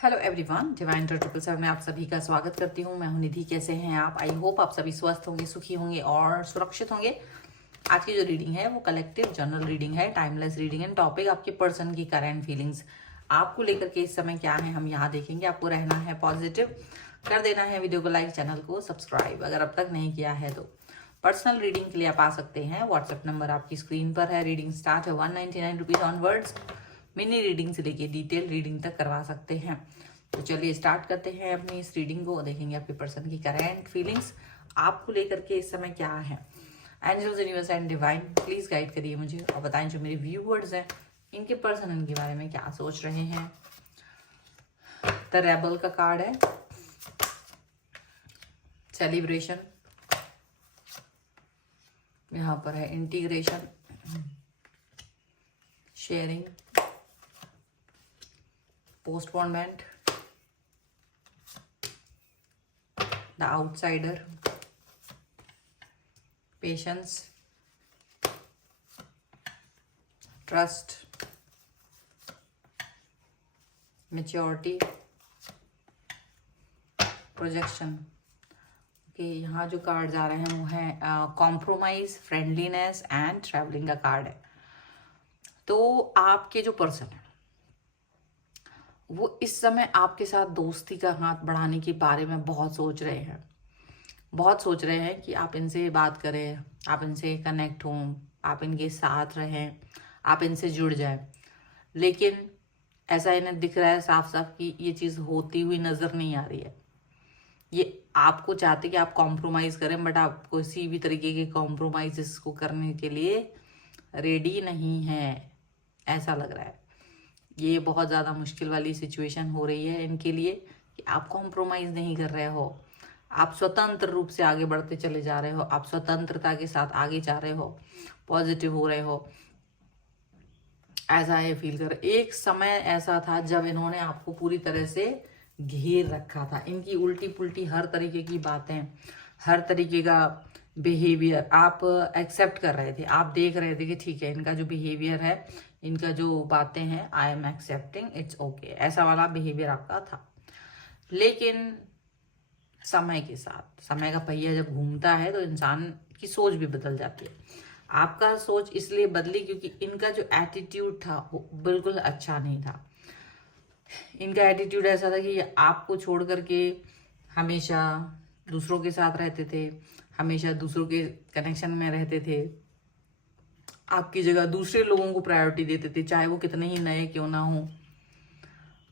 Hello everyone, divine triple seven में आप सभी का स्वागत करती हूँ। मैं हूँ निधि। कैसे हैं आप? आई होप आप सभी स्वस्थ होंगे, सुखी होंगे और सुरक्षित होंगे। आज की जो रीडिंग है वो कलेक्टिव जनरल रीडिंग है, टाइमलेस रीडिंग है। टॉपिक आपके पर्सन की करंट फीलिंग्स आपको लेकर के इस समय क्या है हम यहाँ देखेंगे। आपको रहना है पॉजिटिव, कर देना है वीडियो को लाइक, चैनल को सब्सक्राइब अगर अब तक नहीं किया है तो। पर्सनल रीडिंग के लिए आप आ सकते हैं। व्हाट्सएप नंबर आपकी स्क्रीन पर है। रीडिंग स्टार्ट है 199 रुपीज ऑनवर्ड्स। मिनी रीडिंग से लेके डिटेल रीडिंग तक करवा सकते हैं। तो चलिए स्टार्ट करते हैं अपनी इस रीडिंग को। देखेंगे आपके पर्सन की करंट फीलिंग्स आपको लेकर के इस समय क्या है। Angels, universe and divine please guide करिए मुझे और बताएं जो मेरे व्यूवर्स हैं इनके पर्सन इनके बारे में क्या सोच रहे हैं। द रेबल का कार्ड है, सेलिब्रेशन, यहाँ पर है integration, sharing, postponement, the outsider, patience, trust, maturity, projection. Okay, यहाँ जो कार्ड्स आ रहे हैं वो है कॉम्प्रोमाइज, फ्रेंडलीनेस एंड ट्रैवलिंग का कार्ड है। तो आपके जो पर्सन है वो इस समय आपके साथ दोस्ती का हाथ बढ़ाने के बारे में बहुत सोच रहे हैं। बहुत सोच रहे हैं कि आप इनसे बात करें, आप इनसे कनेक्ट हों, आप इनके साथ रहें, आप इनसे जुड़ जाएं। लेकिन ऐसा इन्हें दिख रहा है साफ साफ कि ये चीज़ होती हुई नज़र नहीं आ रही है। ये आपको चाहते कि आप कॉम्प्रोमाइज़ करें, बट आप किसी भी तरीके के कॉम्प्रोमाइज़ को करने के लिए रेडी नहीं है, ऐसा लग रहा है। ये बहुत ज़्यादा मुश्किल वाली सिचुएशन हो रही है इनके लिए कि आप कॉम्प्रोमाइज़ नहीं कर रहे हो। आप स्वतंत्र रूप से आगे बढ़ते चले जा रहे हो, आप स्वतंत्रता के साथ आगे जा रहे हो, पॉजिटिव हो रहे हो, ऐसा है फील कर। एक समय ऐसा था जब इन्होंने आपको पूरी तरह से घेर रखा था। इनकी उल्टी पुल्टी हर तरीके की बातें, हर तरीके का बिहेवियर आप एक्सेप्ट कर रहे थे। आप देख रहे थे कि ठीक है, इनका जो बिहेवियर है, इनका जो बातें हैं, I am accepting, it's okay, ऐसा वाला बिहेवियर आपका था। लेकिन समय के साथ, समय का पहिया जब घूमता है तो इंसान की सोच भी बदल जाती है। आपका सोच इसलिए बदली क्योंकि इनका जो एटीट्यूड था वो बिल्कुल अच्छा नहीं था। इनका एटीट्यूड ऐसा था कि आपको छोड़ करके हमेशा दूसरों के साथ रहते थे, हमेशा दूसरों के कनेक्शन में रहते थे, आपकी जगह दूसरे लोगों को प्रायोरिटी देते थे, चाहे वो कितने ही नए क्यों ना हो।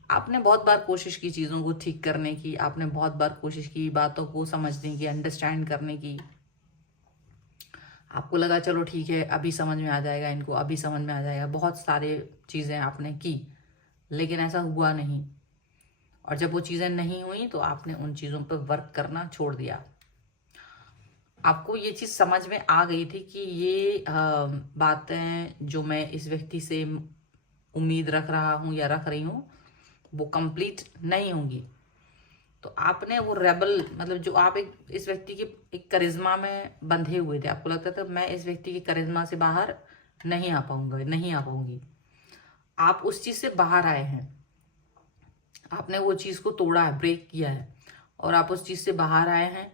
आपने बहुत बार कोशिश की चीज़ों को ठीक करने की, आपने बहुत बार कोशिश की बातों को समझने की, अंडरस्टैंड करने की। आपको लगा चलो ठीक है, अभी समझ में आ जाएगा इनको, अभी समझ में आ जाएगा। बहुत सारे चीज़ें आपने की, लेकिन ऐसा हुआ नहीं। और जब वो चीज़ें नहीं हुई तो आपने उन चीज़ों पर वर्क करना छोड़ दिया। आपको ये चीज़ समझ में आ गई थी कि ये बातें जो मैं इस व्यक्ति से उम्मीद रख रहा हूँ या रख रही हूँ वो कंप्लीट नहीं होंगी। तो आपने वो रेबल, मतलब जो आप इस व्यक्ति के एक करिश्मा में बंधे हुए थे, आपको लगता था मैं इस व्यक्ति के करिश्मा से बाहर नहीं आ पाऊंगा, नहीं आ पाऊंगी। आप उस चीज़ से बाहर आए हैं, आपने वो चीज़ को तोड़ा है, ब्रेक किया है, और आप उस चीज़ से बाहर आए हैं।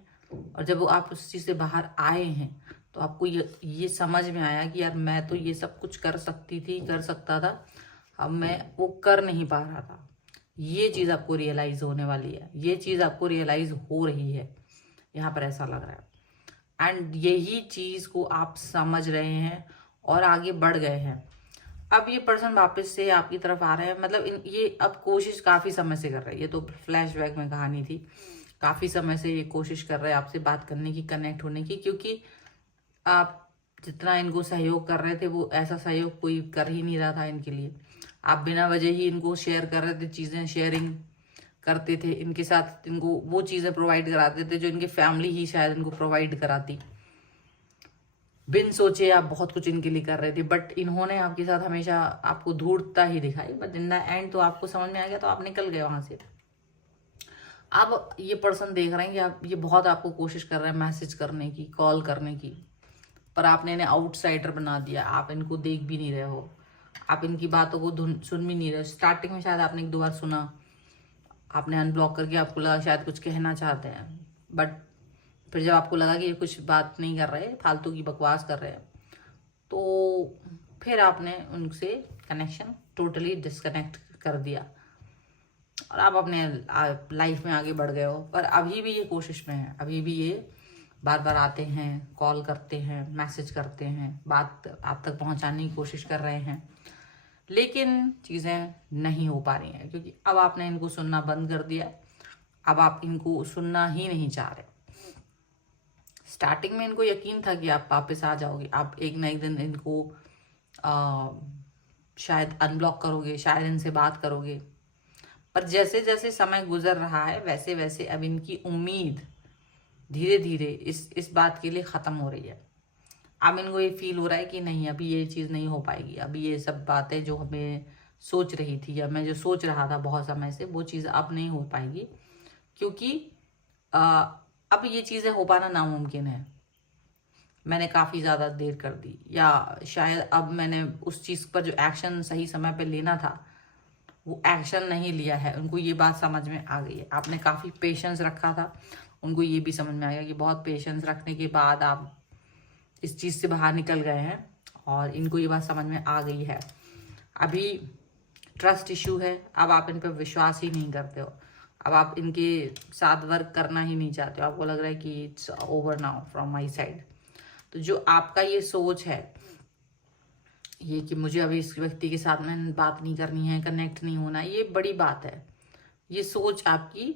और जब वो आप उस चीज़ से बाहर आए हैं तो आपको ये समझ में आया कि यार मैं तो ये सब कुछ कर सकती थी, कर सकता था, अब मैं वो कर नहीं पा रहा था। ये चीज़ आपको रियलाइज होने वाली है, ये चीज़ आपको रियलाइज हो रही है, यहाँ पर ऐसा लग रहा है। एंड यही चीज़ को आप समझ रहे हैं और आगे बढ़ गए हैं। अब ये पर्सन वापस से आपकी तरफ आ रहे हैं, मतलब ये अब कोशिश काफ़ी समय से कर रहे हैं। ये तो फ्लैशबैक में कहानी थी, काफ़ी समय से ये कोशिश कर रहे हैं आपसे बात करने की, कनेक्ट होने की, क्योंकि आप जितना इनको सहयोग कर रहे थे वो ऐसा सहयोग कोई कर ही नहीं रहा था इनके लिए। आप बिना वजह ही इनको शेयर कर रहे थे चीज़ें, शेयरिंग करते थे इनके साथ, इनको वो चीज़ें प्रोवाइड कराते थे जो इनकी फैमिली ही शायद इनको प्रोवाइड कराती। बिन सोचे आप बहुत कुछ इनके लिए कर रहे थे, बट इन्होंने आपके साथ हमेशा आपको धूर्तता ही दिखाई। बट इन द एंड तो आपको समझ में आ गया, तो आप निकल गए वहां से। अब ये पर्सन देख रहे हैं कि आप, ये बहुत आपको कोशिश कर रहे हैं मैसेज करने की, कॉल करने की, पर आपने इन्हें आउटसाइडर बना दिया। आप इनको देख भी नहीं रहे हो, आप इनकी बातों को सुन भी नहीं रहे। स्टार्टिंग में शायद आपने एक दो बार सुना, आपने अनब्लॉक करके आपको लगा शायद कुछ कहना चाहते हैं, बट फिर जब आपको लगा कि ये कुछ बात नहीं कर रहे, फालतू की बकवास कर रहे हैं, तो फिर आपने उनसे कनेक्शन टोटली डिस्कनेक्ट कर दिया और आप अपने लाइफ में आगे बढ़ गए हो। पर अभी भी ये कोशिश में है, अभी भी ये बार बार आते हैं, कॉल करते हैं, मैसेज करते हैं, बात आप तक पहुंचाने की कोशिश कर रहे हैं, लेकिन चीज़ें नहीं हो पा रही हैं क्योंकि अब आपने इनको सुनना बंद कर दिया। अब आप इनको सुनना ही नहीं चाह रहे। स्टार्टिंग में इनको यकीन था कि आप वापस आ जाओगे, आप एक ना एक दिन इनको शायद अनब्लॉक करोगे, शायद इनसे बात करोगे, पर जैसे जैसे समय गुजर रहा है वैसे वैसे अब इनकी उम्मीद धीरे धीरे इस बात के लिए ख़त्म हो रही है। अब इनको ये फील हो रहा है कि नहीं, अभी ये चीज़ नहीं हो पाएगी, अभी ये सब बातें जो हमें सोच रही थी या मैं जो सोच रहा था बहुत समय से, वो चीज़ अब नहीं हो पाएगी क्योंकि अब ये चीज़ें हो पाना नामुमकिन है। मैंने काफ़ी ज़्यादा देर कर दी, या शायद अब मैंने उस चीज़ पर जो एक्शन सही समय पर लेना था वो एक्शन नहीं लिया है। उनको ये बात समझ में आ गई है। आपने काफ़ी पेशेंस रखा था, उनको ये भी समझ में आ गया कि बहुत पेशेंस रखने के बाद आप इस चीज़ से बाहर निकल गए हैं और इनको ये बात समझ में आ गई है। अभी ट्रस्ट इशू है, अब आप इन पर विश्वास ही नहीं करते हो, अब आप इनके साथ वर्क करना ही नहीं चाहते हो। आपको लग रहा है कि it's over now from my side. तो जो आपका ये सोच है, ये कि मुझे अभी इस व्यक्ति के साथ में बात नहीं करनी है, कनेक्ट नहीं होना, ये बड़ी बात है। ये सोच आपकी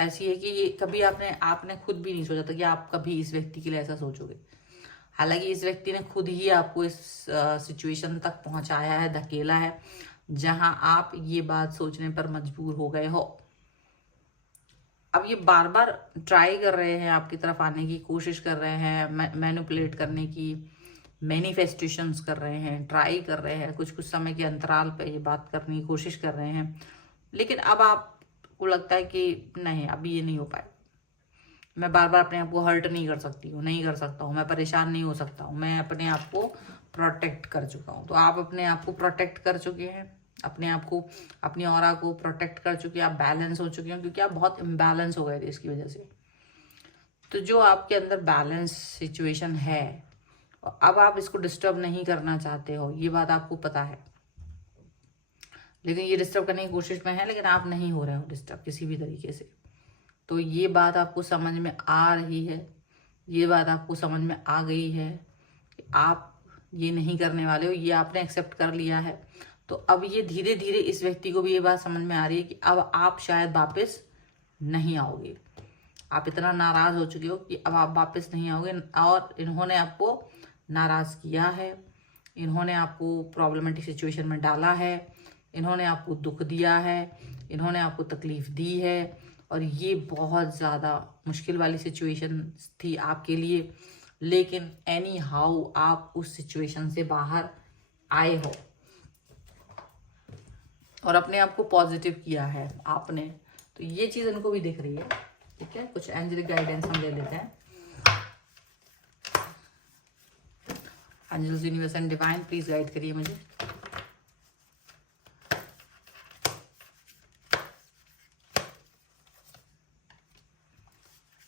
ऐसी है कि ये कभी आपने खुद भी नहीं सोचा था कि आप कभी इस व्यक्ति के लिए ऐसा सोचोगे। हालांकि इस व्यक्ति ने खुद ही आपको इस सिचुएशन तक पहुंचाया है, धकेला है, जहां आप ये बात सोचने पर मजबूर हो गए हो। अब ये बार बार ट्राई कर रहे हैं, आपकी तरफ आने की कोशिश कर रहे हैं, मैनिपुलेट करने की, मैनिफेस्टेशंस कर रहे हैं, ट्राई कर रहे हैं, कुछ कुछ समय के अंतराल पे ये बात करने की कोशिश कर रहे हैं, लेकिन अब आपको लगता है कि नहीं, अभी ये नहीं हो पाए। मैं बार बार अपने आप को हर्ट नहीं कर सकती हूँ, नहीं कर सकता हूँ, मैं परेशान नहीं हो सकता हूँ, मैं अपने आप को प्रोटेक्ट कर चुका हूँ। तो आप अपने आप को प्रोटेक्ट कर चुके हैं, अपने आप को, अपनी ऑरा को प्रोटेक्ट कर चुके हैं, आप बैलेंस हो चुके हैं क्योंकि आप बहुत इम्बैलेंस हो गए थे इसकी वजह से। तो जो आपके अंदर बैलेंस सिचुएशन है, अब आप इसको डिस्टर्ब नहीं करना चाहते हो, ये बात आपको पता है, लेकिन ये डिस्टर्ब करने की कोशिश में है, लेकिन आप नहीं हो रहे हो डिस्टर्ब किसी भी तरीके से। तो ये बात आपको समझ में आ रही है, ये बात आपको समझ में आ गई है कि आप ये नहीं करने वाले हो, ये आपने एक्सेप्ट कर लिया है। तो अब ये धीरे धीरे इस व्यक्ति को भी ये बात समझ में आ रही है कि अब आप शायद वापस नहीं आओगे। आप इतना नाराज हो चुके हो कि अब आप वापस नहीं आओगे, और इन्होंने आपको नाराज किया है, इन्होंने आपको प्रॉब्लमेटिक सिचुएशन में डाला है, इन्होंने आपको दुख दिया है, इन्होंने आपको तकलीफ दी है, और ये बहुत ज़्यादा मुश्किल वाली सिचुएशन थी आपके लिए, लेकिन एनी हाउ आप उस सिचुएशन से बाहर आए हो और अपने आप को पॉजिटिव किया है आपने। तो ये चीज़ इनको भी दिख रही है। ठीक है, कुछ एंजेलिक गाइडेंस हम ले लेते हैं। Angels, universe and divine, please guide करिए मुझे।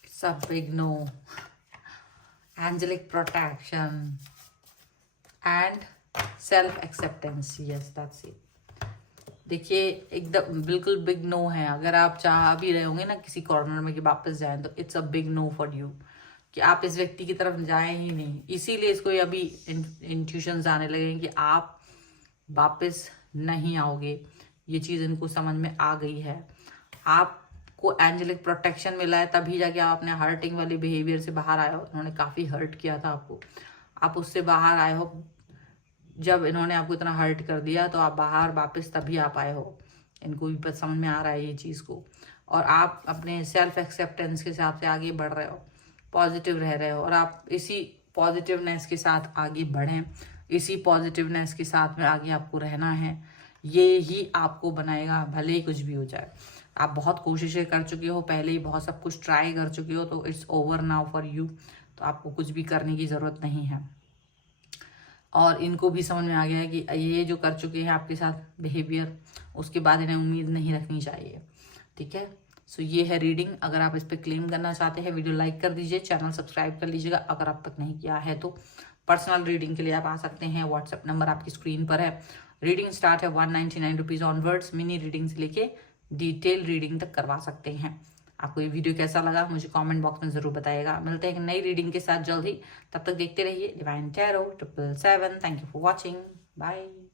It's a big no, angelic protection and self acceptance, yes that's it। देखिए एकदम बिल्कुल बिग नो है। अगर आप चाह भी रहे होंगे ना किसी कॉर्नर में कि वापस जाएं, तो it's a big no for you कि आप इस व्यक्ति की तरफ जाएं ही नहीं। इसीलिए इसको अभी इंट्यूशंस आने लगे कि आप वापस नहीं आओगे। ये चीज़ इनको समझ में आ गई है। आपको एंजेलिक प्रोटेक्शन मिला है, तभी जाके आप अपने हर्टिंग वाली बिहेवियर से बाहर आए हो। उन्होंने काफ़ी हर्ट किया था आपको, आप उससे बाहर आए हो। जब इन्होंने आपको इतना हर्ट कर दिया तो आप बाहर वापस तभी आ पाए हो। इनको भी समझ में आ रहा है ये चीज़ को, और आप अपने सेल्फ एक्सेप्टेंस के हिसाब से आगे बढ़ रहे हो, पॉजिटिव रह रहे हो, और आप इसी पॉजिटिवनेस के साथ आगे बढ़ें, इसी पॉजिटिवनेस के साथ में आगे आपको रहना है। ये ही आपको बनाएगा, भले ही कुछ भी हो जाए। आप बहुत कोशिशें कर चुके हो, पहले ही बहुत सब कुछ ट्राई कर चुके हो, तो it's over now for you. तो आपको कुछ भी करने की ज़रूरत नहीं है। और इनको भी समझ में आ गया है कि ये जो कर चुके हैं आपके साथ बिहेवियर, उसके बाद इन्हें उम्मीद नहीं रखनी चाहिए। ठीक है। सो ये है रीडिंग। अगर आप इस पर क्लेम करना चाहते हैं, वीडियो लाइक कर दीजिए, चैनल सब्सक्राइब कर लीजिएगा अगर आप तक नहीं किया है तो। पर्सनल रीडिंग के लिए आप आ सकते हैं, व्हाट्सएप नंबर आपकी स्क्रीन पर है। रीडिंग स्टार्ट है 199 रुपीज़ ऑनवर्ड्स। मिनी रीडिंग से लेके डिटेल रीडिंग तक करवा सकते हैं। आपको ये वीडियो कैसा लगा मुझे कमेंट बॉक्स में जरूर बताइएगा। मिलते हैं एक नई रीडिंग के साथ जल्द ही, तब तक देखते रहिए divine tarot 777। Thank you for watching, bye.